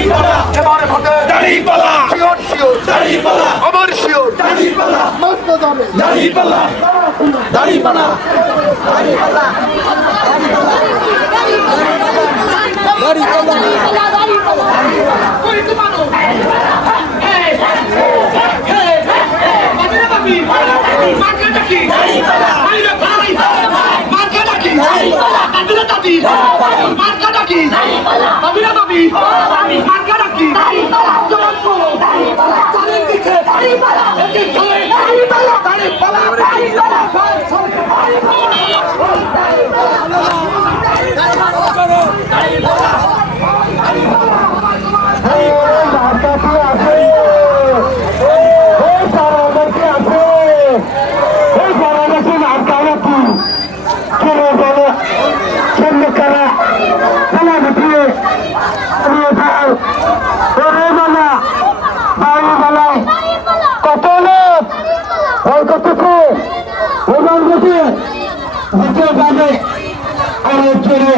এবার ভোটে sure sure আমার শিওর মস্ত যাবে দাঁড়িপাল্লা কত লোক কতটুকু ওজন বুঝে হতে পারে আর ছেড়ে